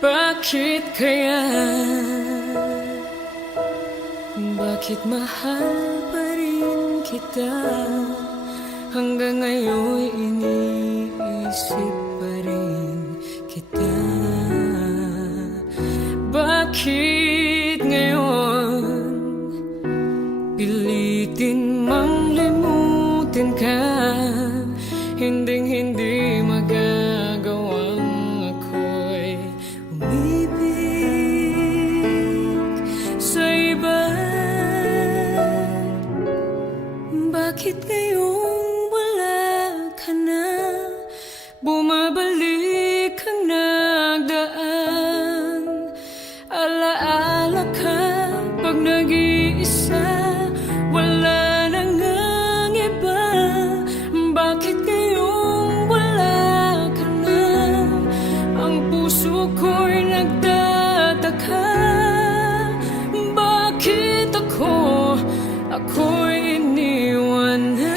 Bakit kaya? Bakit mahal pa rin kita? Hanggang ngayon iniisip pa rin kita. Bakit ngayon pilitin mang limutin ka? Hinding-hindi magagawang ako'y umibig sa iba. Bakit ngayong wala ka na? Bumabalik ang nagdaan. Alaala ka pag nag-iisa. Wala nang ang iba. Bakit ngayong wala ka na? Ang puso ko'y nagtataka. Bakit ako'y iniwan na?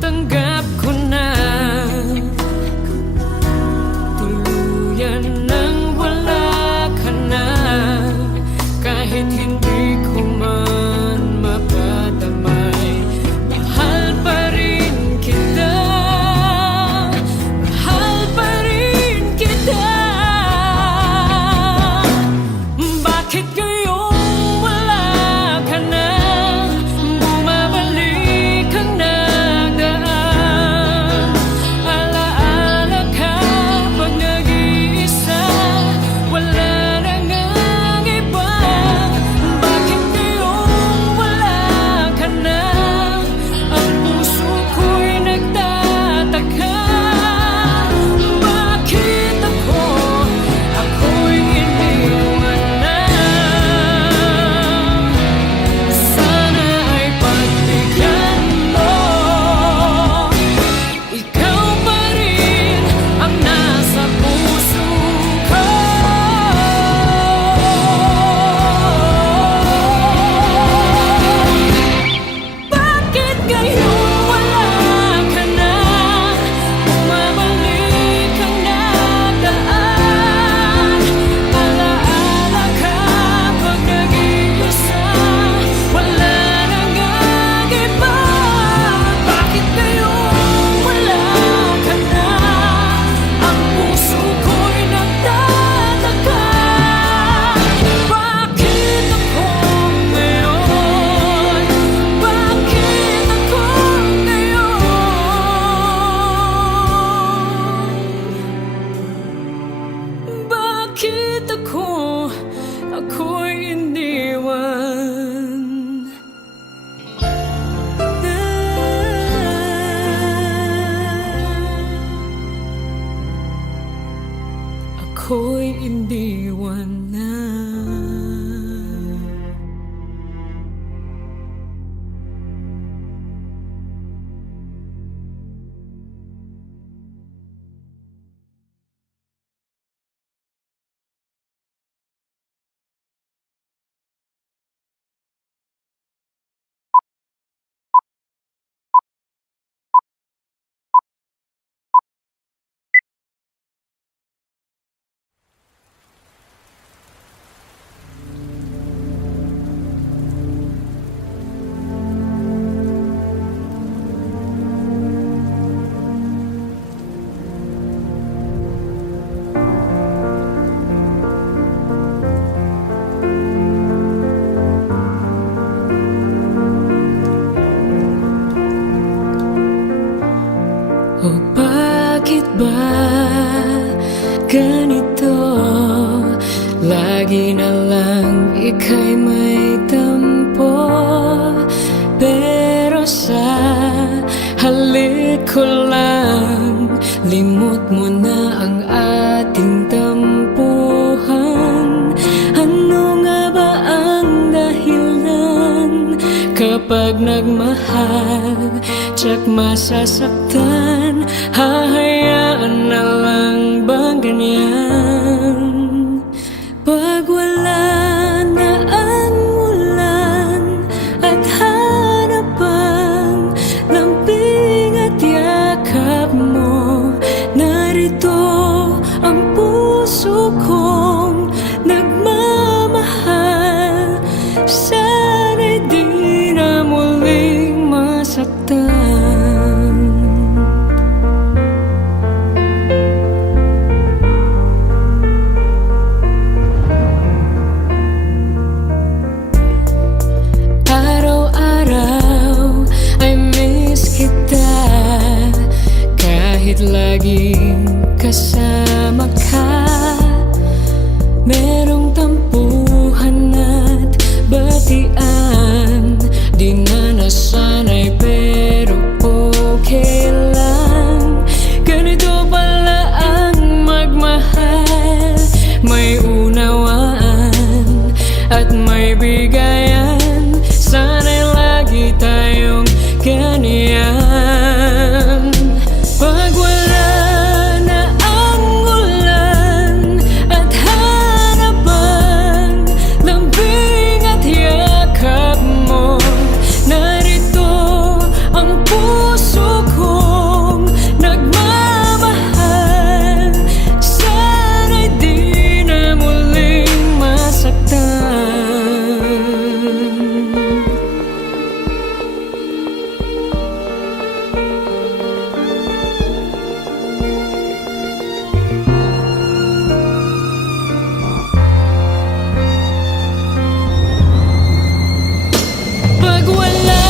Tanggap ko na tuluyan nang wala ka na. Kahit hindi ko man mapadamay, mahal pa rin kita. Mahal pa rin kita. Bakit ngayong wala ka na? Bumabalik ang nagdaan. Alaala ka pag nag-iisa. Wala nang ang iba. Bakit ngayong wala ka na? Ang puso ko'y nagtataka. Bakit ako'y iniwan na? Sana ay pagbigyan mo. Ikaw pa rin ang nasa puso ko. Bakit ngayon wala ka na? Bumabalik ang nagdaan. Alaala ka pag nag-iisa. Wala nang ang iba. Bakit ngayon wala ka na? Ang puso ko'y nagtataka. Bakit ako ngayon? Bakit ako ngayon? Bakit ako'y iniwan na? Ako'y iniwan na. O bakit ba ganito? Lagi na lang ika'y may tampo. Pero sa halik ko lang, limot mo na ang ating tampuhan. Ano nga ba ang dahilan? Kapag nagmahal, tsak masasaktan. Hahayaan na lang bang ganyan? Pag wala na ang ulan at hanap ang lamping tampuhan at batian. Di na nasanay pero okay lang. Ganito pala ang magmahal. May unawaan at may bigayan. Sana'y lagi tayong ganyan. Pag wala na ang ulan at harapan, lambing at yakap mo, narito ang puso kong nagmamahal. Sana'y di na muling masaktan. Pag wala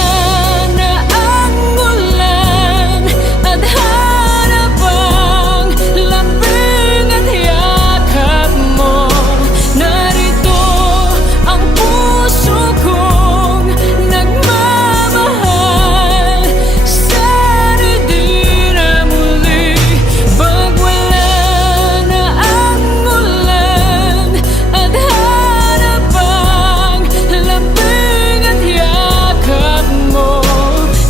na ang ulan at harapang lambing at yakap mo, narito ang puso kong nagmamahal. Sana'y di na muli. Pag wala na ang ulan at harapang lambing at yakap mo,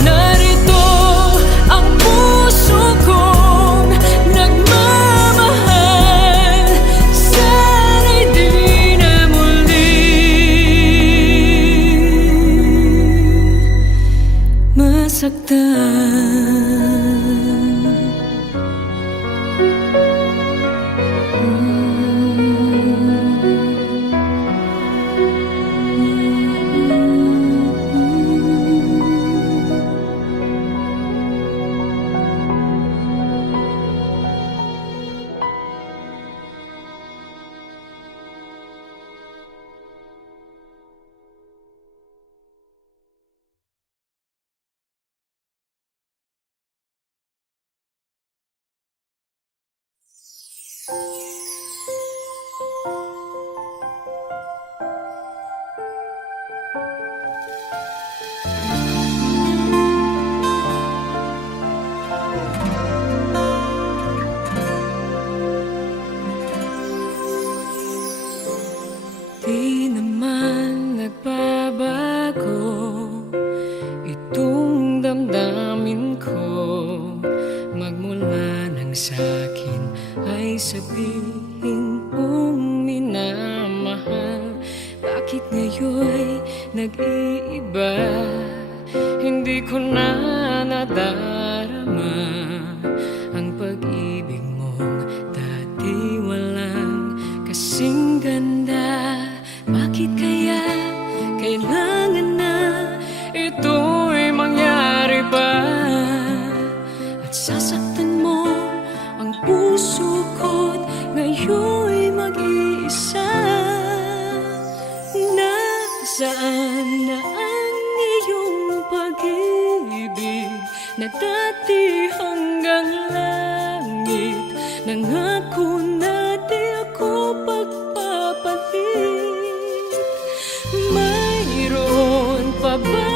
narito ang puso kong nagmamahal. Sana'y di na muli Di naman nagbabago itong damdamin ko. Magmula nang sa'kin ay sabihin mong minamahal. Bakit ngayon'y nag-iiba? Hindi ko na nadarama ang pag-ibig mong dati walang kasing ganda. Bakit kaya kailangan na ito'y mangyari pa? At sasaktan mo ang puso ko't ngayon'y mag-iisa. Nasaan na ang iyong pag-ibig na dati hanggang langit? Nangako na di ako pagpapalit. Mayroon pa ba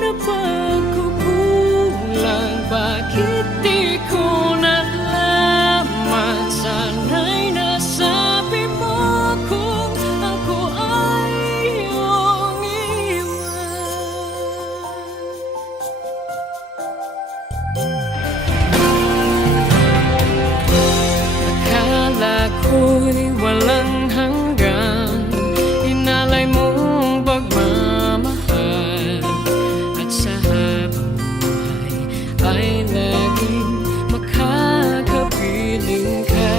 na pagkukulang? Bakit di ko nalaman? Sana'y nasabi mo kung ako ay iyong iwan. Akala ko'y walang hanggan, inalay mong pagmamahal. At sa habang buhay ay laging makakapiling ka.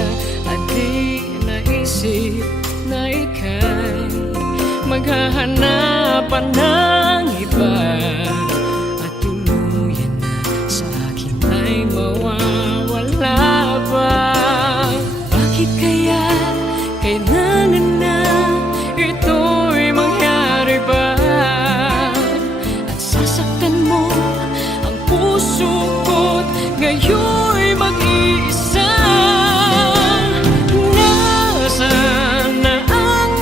At di naisip na ika'y maghahanapan ng iba. At tuluyan na sa akin ay mawawala ba? Bakit kaya kailangan na ito'y mangyari ba? At sasaktan mo ang puso ko't ngayon'y mag-iisa. Nasaan na ang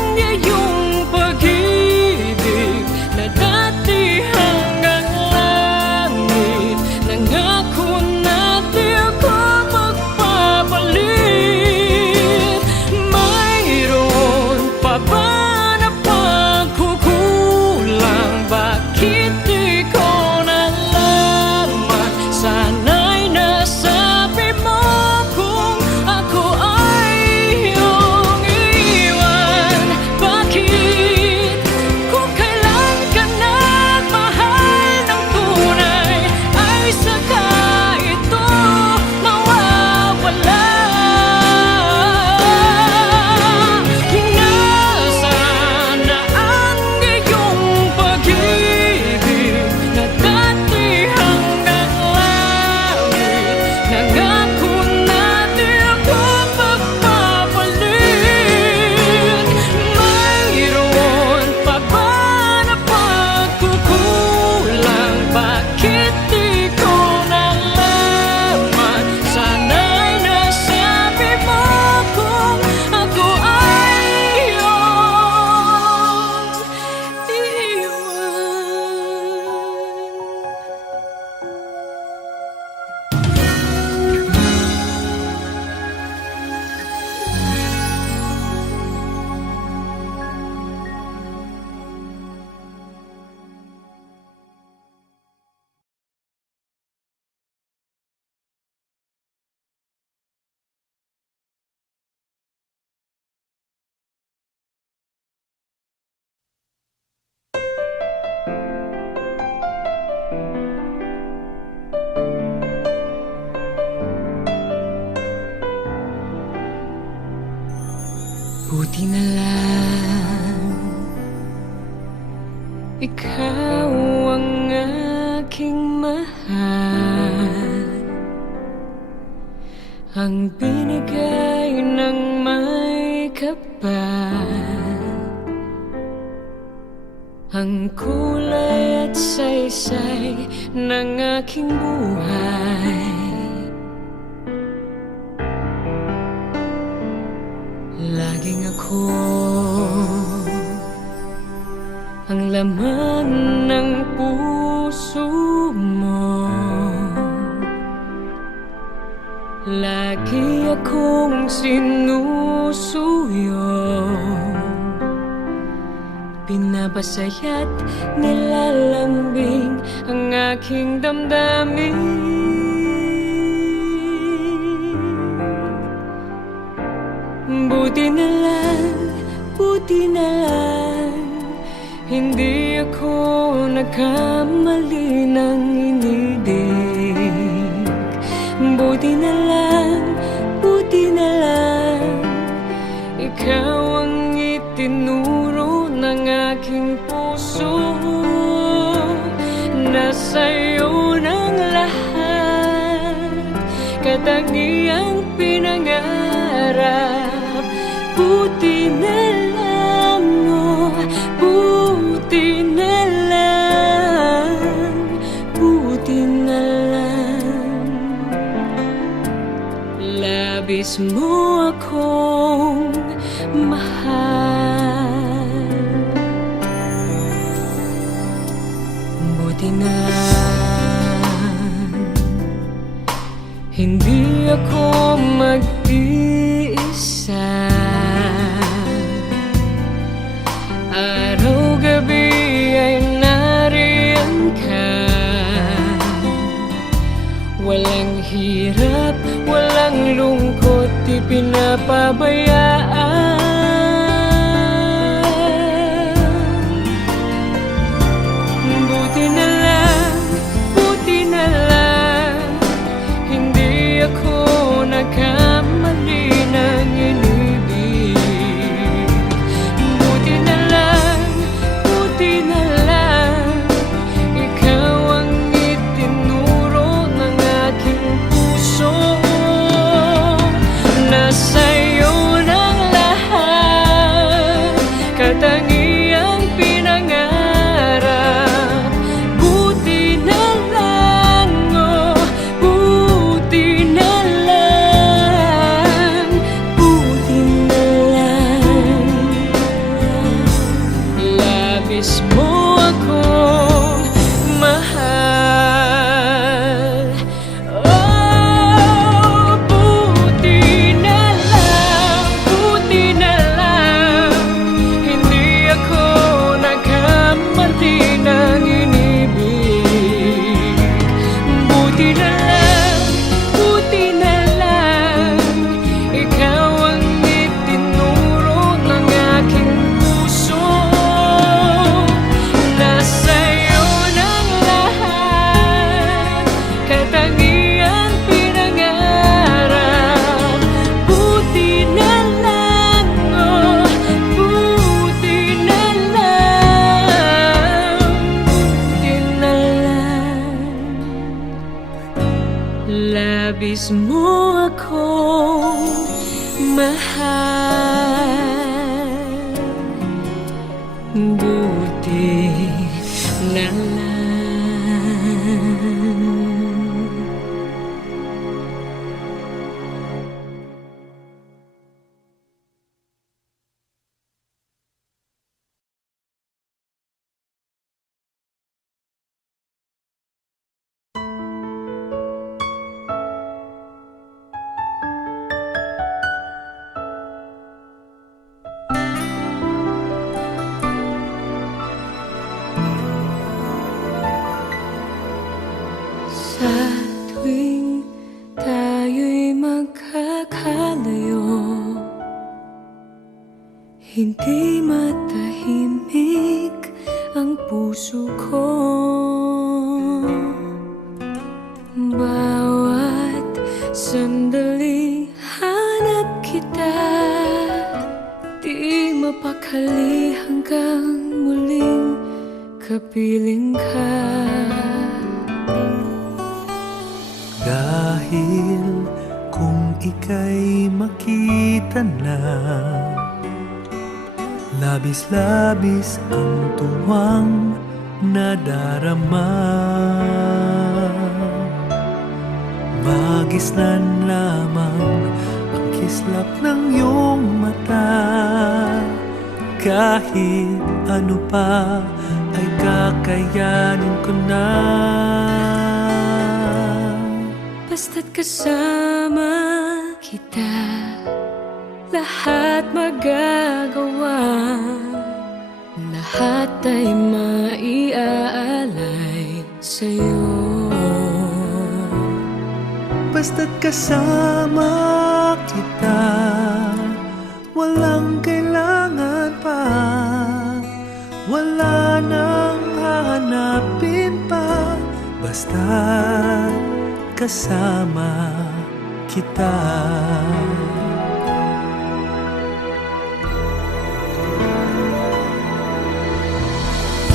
Ikaw ang aking mahal, ang binigay ng may kapal, ang kulay at saysay ng aking buhay. Laging ako ang laman ng puso mo, lagi akong sinusuyo, pinapasaya't nilalambing ang aking damdamin. Buti na lang, hindi ako nagkamali ng inidig. Buti na lang, ikaw ang itinuro ng aking puso, na sa'yo ng lahat, katangiang pinangarap. Buti na lang, oh, buti na lang, buti na lang. Labis mo akong mahal. Buti na lang, hindi ako mag-iisa. Araw-gabi ay nariyan ka, walang hirap, walang lungkot, di pinapabayaan. Buti na lang, hindi ako nagkamali ng inibig. Buti na lang, ikaw ang itinuro ng aking puso, na sa'yo ng lahat, katangiang pinangarap. Buti na lang, oh, buti na lang, buti na lang. Labis mo akong mahal. Oh, buti na lang, hindi ako nagkamali ng inibig. Buti na lang, ikaw ang itinuro ng aking puso, na sa'yo ng lahat, katangiang pinangarap. Buti na lang, oh, buti na lang, buti na lang. Labis mo akong mahal. Buti na lang. Sa tuwing tayo'y magkakalayo, hindi matahimik ang puso ko. Bawat sandali hanap kita, di mapakali hanggang muling kapiling ka. Dahil kung ika'y makita na, labis-labis ang tuwang nadarama. Magisnan lamang ang kislap ng iyong mata. Kahit ano pa ay kakayanin ko na. Basta't kasama kita, lahat magagawa. Lahat ay maiaalay sa'yo. Basta't kasama kita, walang kailangan pa. Wala nang hahanapin pa. Basta't kasama kita.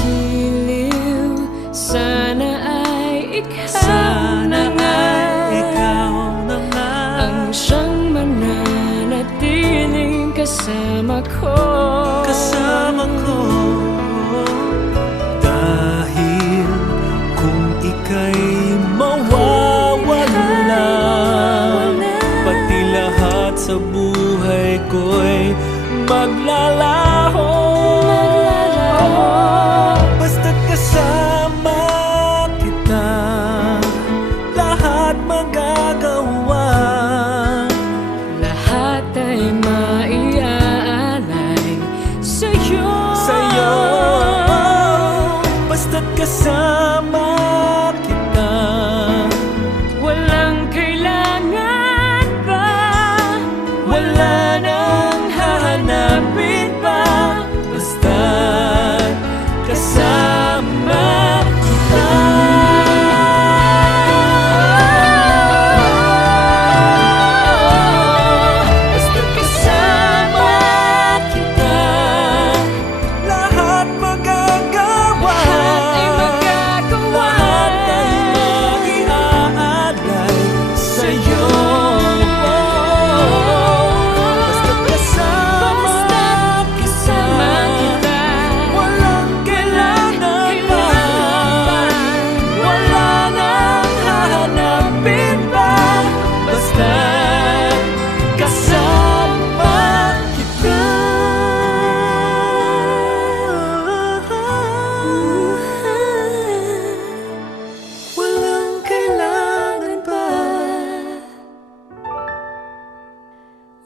Giliw, sana ay ikaw Sana na nga, ay ikaw na nga ang siyang mananatiling kasama ko. kasama ko. Dahil kung ika'y mawawala, pati lahat sa buhay ko'y maglalaho. Basta't kasama kita, lahat magagawa. Lahat ay maiaalay sa'yo. Sa'yo, basta't kasama kita, Walang kailangan pa, wala nang hahanapin pa. Basta't kasama kita. Basta't kasama kita, lahat magagawa. lahat ay magagawa. Lahat ay maiaalay sa'yo. Basta't kasama kasama kita, walang kailangan pa. Wala nang hahanapin pa. Basta't kasama kita. Walang kailangan pa.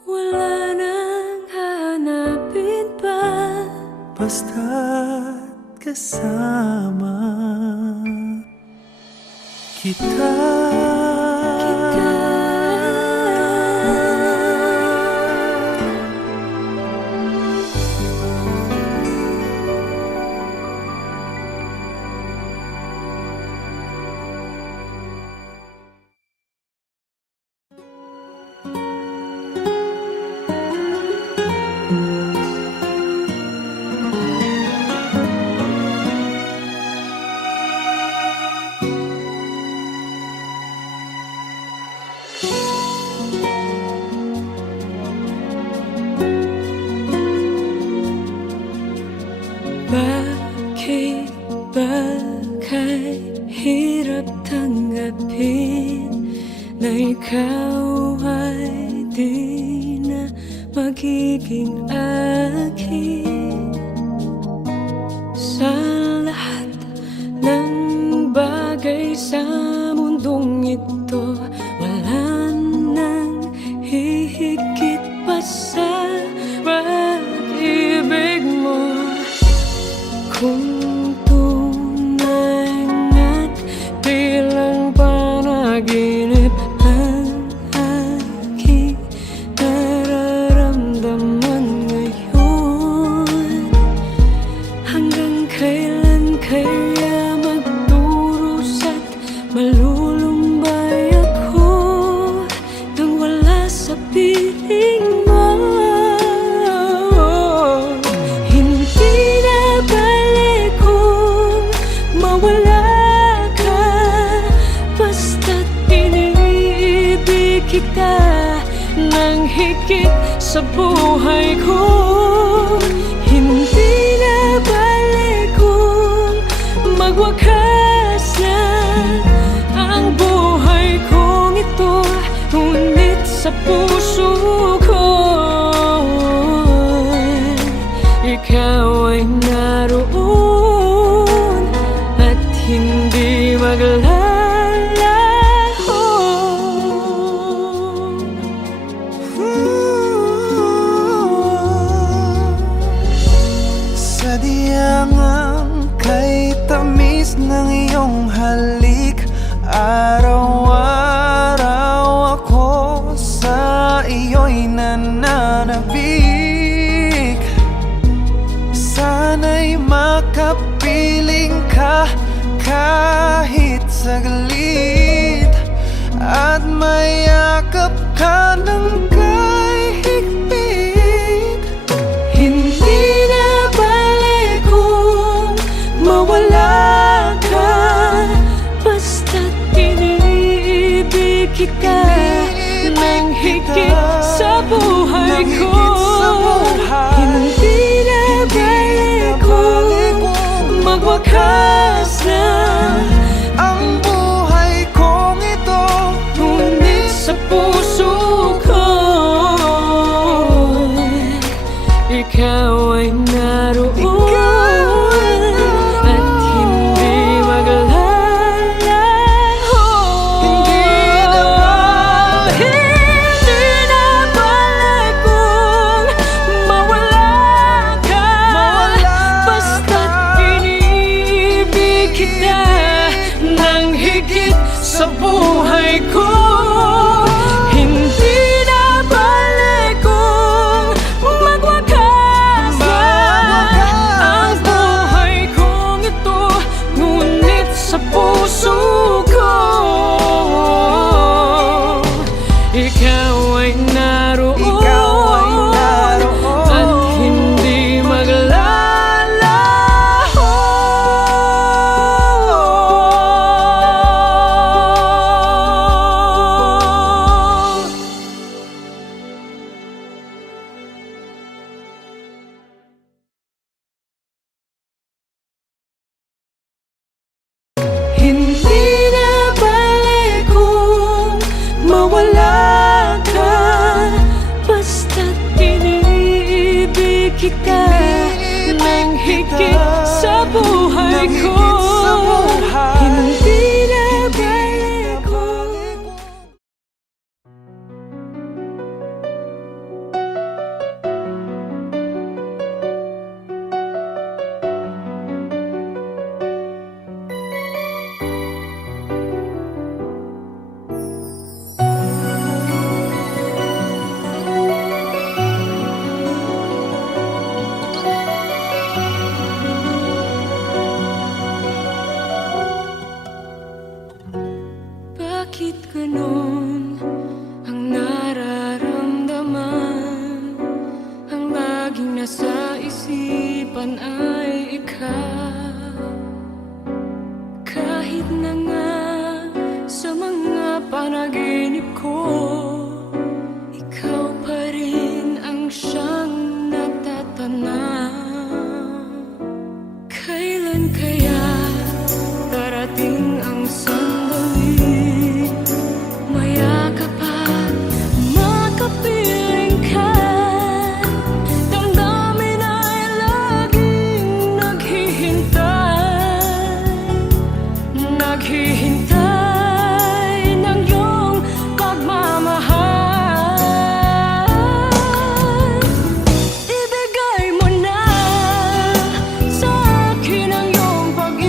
wala nang hanapin pa. Basta't kasama kita. Bakit ba kay hirap tanggapin na ikaw ay di na magiging akin? Sa lahat ng bagay sa mundong ito, wala nang hihigit pa sa pag-ibig mo. Kung tunay nga't di lang panaginip ang aking nararamdaman ngayon, hanggang kailan higit sa buhay ko. Hindi na balik kung magwakas na ang buhay kong ito, ngunit sa puso ko ikaw ay naroon at hindi maglalaho. Sadyang kay tamis ng iyong halik, araw-araw ako sa iyo'y nananabik. Sana'y makapiling ka kahit saglit, at mayakap ka ng kay higpit. Hindi na balik kung mawala ka, basta't iniibig kita ng higit sa buhay ko. Hindi na balik kung magwakas na ang buhay kong ito, ngunit sa puso ko ikaw ay naroon at hindi maglalaho. Hindi na balik kung mawala ka, basta't iniibig kita ng higit sa buhay ko. Hindi na balik kung magwakas na ang buhay kong ito, ngunit sa puso ko ikaw ay naroon at hindi maglalaho. Hindi na balik kung mawala ka, basta't iniibig kita ng higit sa buhay ko. Hindi na balik kung bakit ganon ang nararamdaman? Ang laging nasa isipan ay ikaw. Kahit na nga sa mga panaginip ko, ikaw pa rin ang siyang natatanaw. Kailan kaya darating ang sandali, mayakap at makapiling ka, damdamin ay laging naghihintay ng iyong pagmamahal. Ibigay mo na sa akin ang iyong pag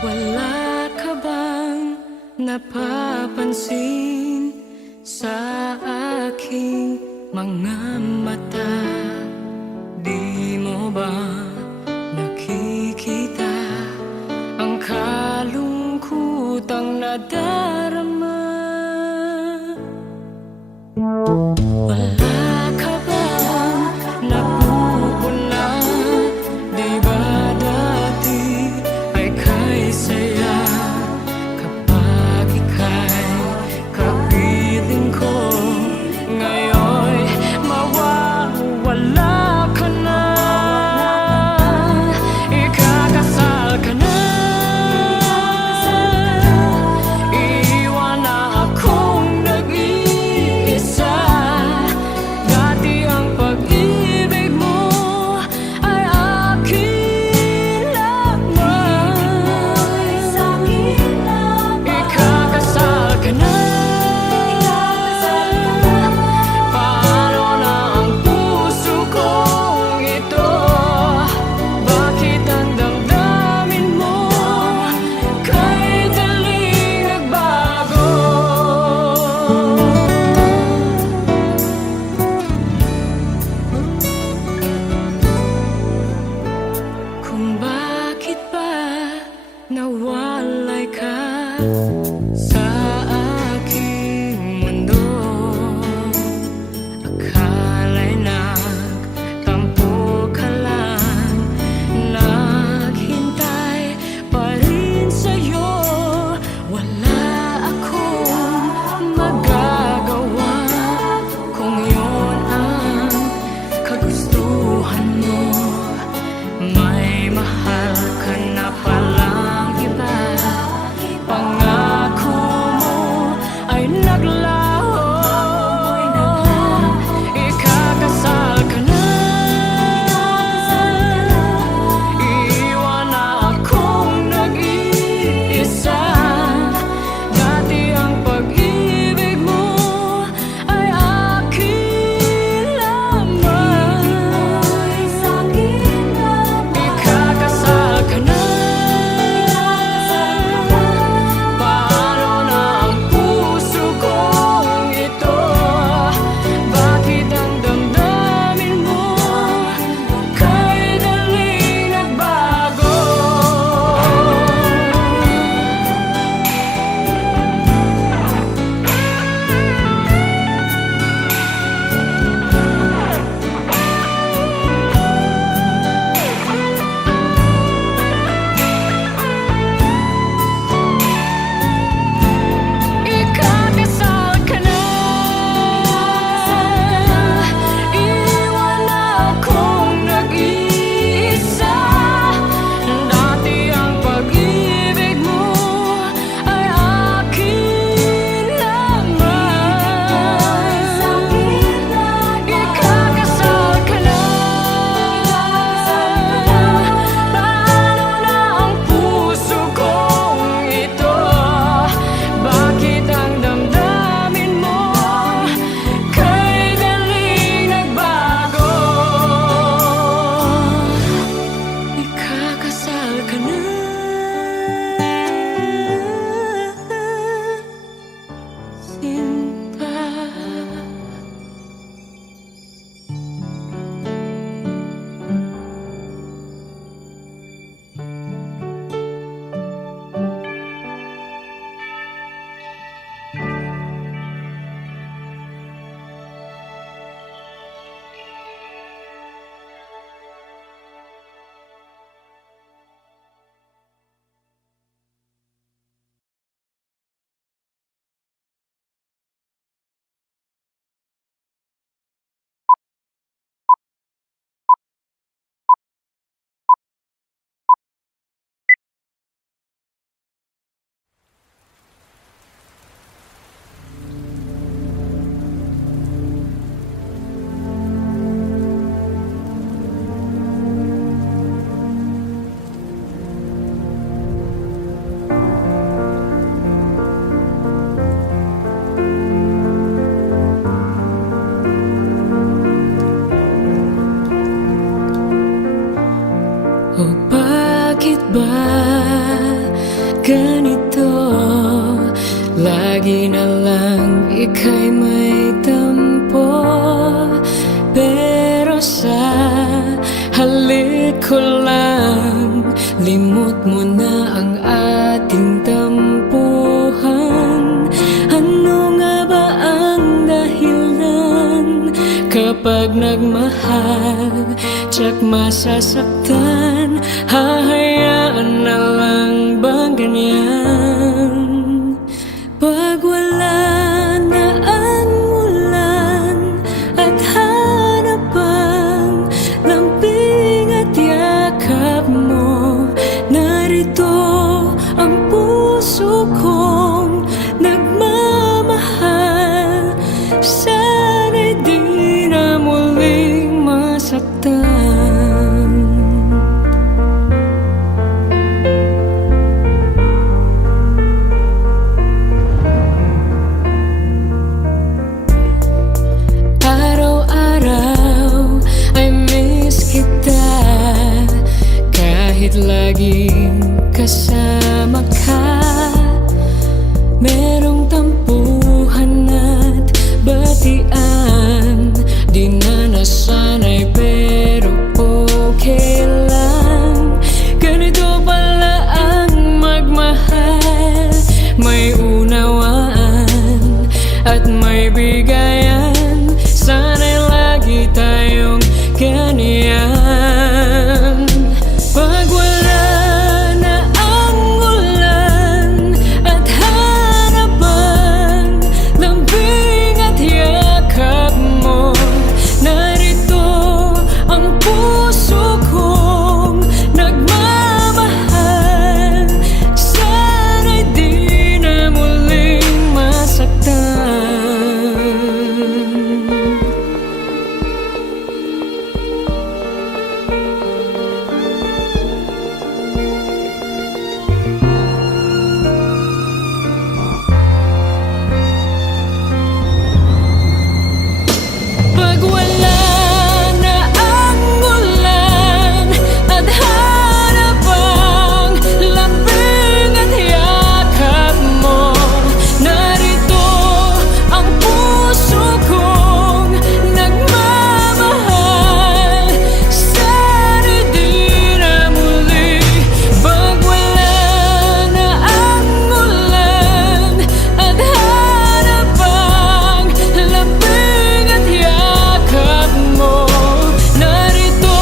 Wala ka bang napapansin sa aking mga mata? Di mo ba nakikita ang kalungkutang nadarama? Wala ka bang napupuna? Di ba dati ay kay saya kapag ika'y kapiling ko? Ngayon'y mawawala ka na, ikakasal ka na, iiwan na akong nag-iisa. Dati ang pag-ibig mo ay akin lamang, ikakasal ka na. Paano na ang puso kong ito? Bakit ang damdamin mo kay daling nagbago? Kung bakit ba nawalay ka sa aking mundo? Akala'y nagtampo ka lang, naghintay pa rin sa'yo. Wala akong magagawa kung yun ang kagustuhan mo. May mahal ka na palang iba, ganito. Lagi na lang ika'y may tampo, pero sa halik ko lang, limot mo na ang ating tampuhan. Ano nga ba ang dahilan kapag nagmahal, tsak masasaktan? Hahayaan na lang bang ganyan? Pag wala na ang ulan at hanap ang lambing at yakap mo, narito ang puso kong nagmamahal. Sana'y di na muling masaktan. Kahit laging kasama ka, merong tampuhan at batian. Di na nasanay pero okay lang. Ganito pala ang magmahal, may unawaan at may bigayan. Sana'y lagi tayong ganyan. Pag wala na ang ulan at hanap ang lambing at yakap mo, narito ang puso kong nagmamahal. Sana'y di na muling masaktan. Pag wala na ang ulan at hanap ang lambing at yakap mo, narito ang puso kong nagmamahal. Sana'y di na muli. Pag wala na ang ulan at hanap ang lambing at yakap mo, narito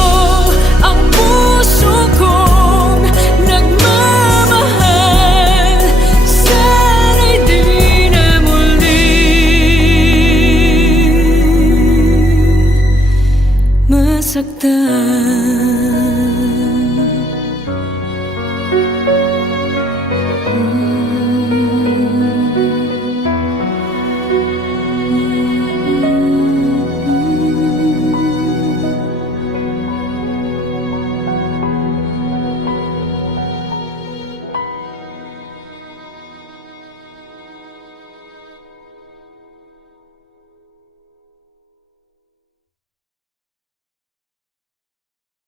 ang puso kong nagmamahal. Sana'y di na muling masaktan.